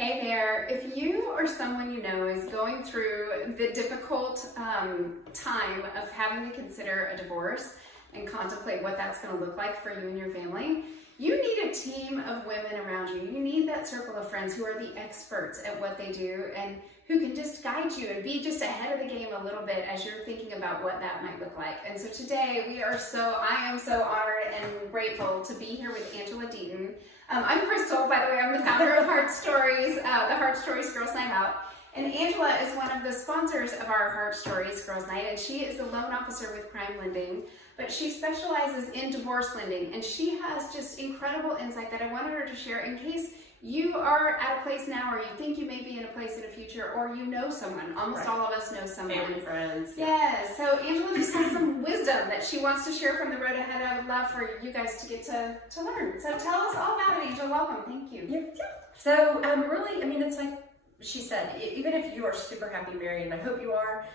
Hey there, if you or someone you know is going through the difficult time of having to consider a divorce and contemplate what that's going to look like for you and your family, you need a team of women around you. You need that circle of friends who are the experts at what they do and who can just guide you and be just ahead of the game a little bit as you're thinking about what that might look like. And so today I am so honored and grateful to be here with Angela Deaton. I'm Crystal, by the way. I'm the founder of HeartStories, the HeartStories Girls Night Out. And Angela is one of the sponsors of our HeartStories Girls Night, and she is the loan officer with Prime Lending, but she specializes in divorce lending, and she has just incredible insight that I wanted her to share in case you are at a place now, or you think you may be in a place in the future, or you know someone. Almost all of us know someone. Family, friends. Yes. So Angela just has some wisdom that she wants to share from the road ahead. I would love for you guys to get to learn. So tell us all about it, Angela. Welcome. Thank you. Yeah. So really, I mean, it's like she said, even if you are super happy married, and I hope you are,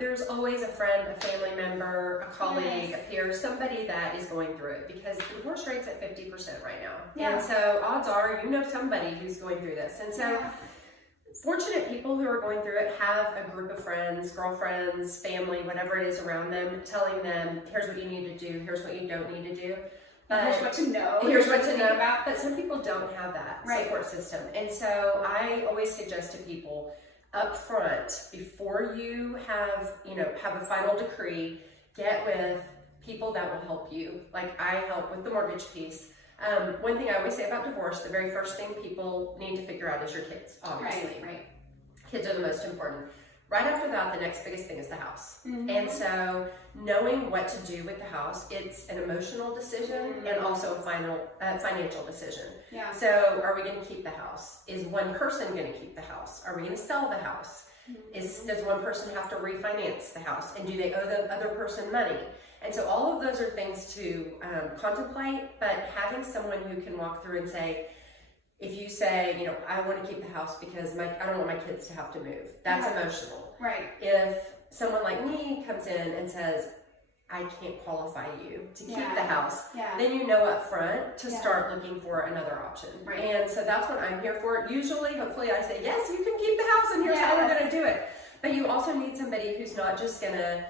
there's always a friend, a family member, a colleague, a peer, somebody that is going through it, because the divorce rate's at 50% right now. Yeah. And so odds are you know somebody who's going through this. And so fortunate people who are going through it have a group of friends, girlfriends, family, whatever it is around them, telling them, here's what you need to do, here's what you don't need to do. Here's what to know. Here's what to know about. But some people don't have that support system. And so I always suggest to people up front, before you have a final decree, get with people that will help you. Like I help with the mortgage piece. One thing I always say about divorce, the very first thing people need to figure out is your kids, obviously. Right. Kids are the most important. Right after that, the next biggest thing is the house. And so knowing what to do with the house, it's an emotional decision and also a financial decision. Yeah. So are we going to keep the house? Is one person going to keep the house? Are we going to sell the house? Does one person have to refinance the house? And do they owe the other person money? And so all of those are things to contemplate, but having someone who can walk through and say, if you say, I want to keep the house because I don't want my kids to have to move, that's emotional. Right. If someone like me comes in and says, I can't qualify you to keep the house, then you know up front to start looking for another option. Right. And so that's what I'm here for. Usually, hopefully I say, yes, you can keep the house and here's how we're going to do it. But you also need somebody who's not just going to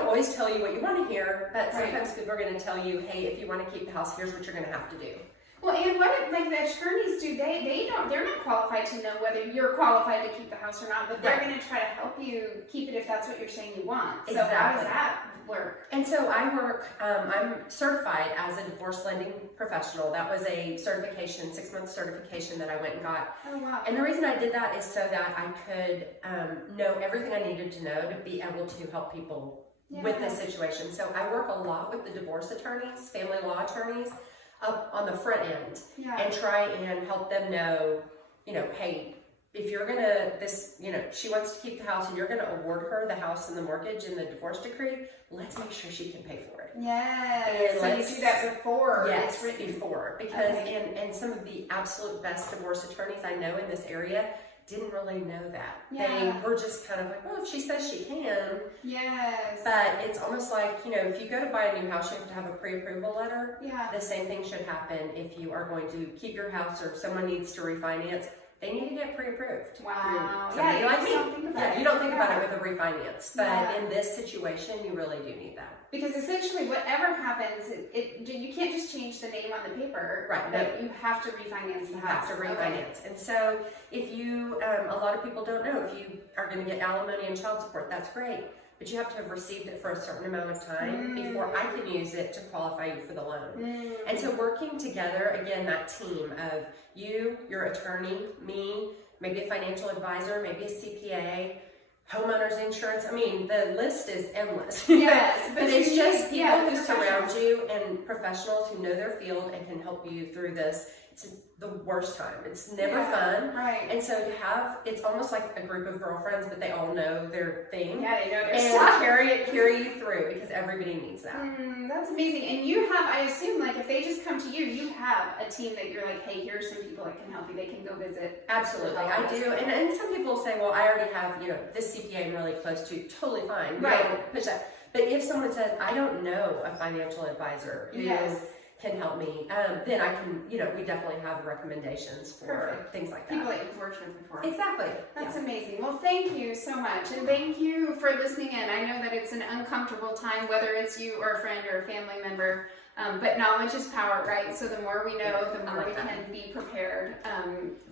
always tell you what you want to hear, but sometimes people are going to tell you, hey, if you want to keep the house, here's what you're going to have to do. Well, and what the attorneys do, they're not qualified to know whether you're qualified to keep the house or not, but they're going to try to help you keep it if that's what you're saying you want. So how does that work? And so I work, I'm certified as a divorce lending professional. That was a certification, 6-month certification that I went and got. Oh, wow. And the reason I did that is so that I could know everything I needed to know to be able to help people with this situation. So I work a lot with the divorce attorneys, family law attorneys, up on the front end and try and help them know, hey, if you're gonna, she wants to keep the house and you're gonna award her the house and the mortgage and the divorce decree, let's make sure she can pay for it. Yes, so you do that before. Yes, before, because and some of the absolute best divorce attorneys I know in this area didn't really know that. They were just kind of like, well, if she says she can. Yes. But it's almost like, if you go to buy a new house, you have to have a pre-approval letter. Yeah. The same thing should happen if you are going to keep your house or someone needs to refinance. They need to get pre-approved. Wow. Somebody like me. You don't think about it with a refinance. But in this situation, you really do need that. Because essentially, whatever happens, you can't just change the name on the paper. Right. But you have to refinance the house. You have to refinance. And so, if you, a lot of people don't know, if you are going to get alimony and child support, that's great. But you have to have received it for a certain amount of time before I can use it to qualify you for the loan. And so working together, again, that team of you, your attorney, me, maybe a financial advisor, maybe a CPA, homeowners insurance. I mean, the list is endless. Yes. But it's just people who surround you and professionals who know their field and can help you through this. It's the worst time. It's never fun. Right. And so to have, it's almost like a group of girlfriends, but they all know their thing. Yeah, they know their stuff. Carry you through, because everybody needs that. That's amazing. And you have, I assume, like if they just come to you, you have a team that you're like, hey, here's some people that can help you. They can go visit. Absolutely, I do. And some people say, well, I already have, this CPA I'm really close to. Totally fine. Right. Push that. But if someone says, I don't know a financial advisor who can help me, then I can, we definitely have recommendations for Perfect. things like that. People that you've worked with before. Exactly. That's amazing. Well, thank you so much. And thank you for listening in. I know that it's an uncomfortable time, whether it's you or a friend or a family member, but knowledge is power, right? So the more we know, the more we can be prepared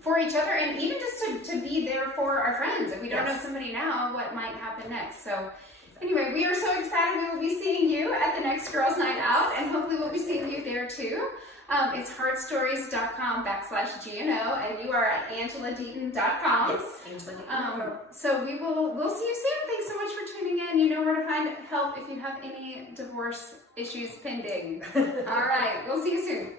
for each other, and even just to be there for our friends. If we don't know somebody now, what might happen next? So anyway, we are so excited. We will be seeing you at the next Girls Night Out, and hopefully we'll be seeing you there too. It's heartstories.com/GNO, and you are at AngelaDeaton.com. Yes, Angela. So we'll see you soon. Thanks so much for tuning in. You know where to find help if you have any divorce issues pending. All right, we'll see you soon.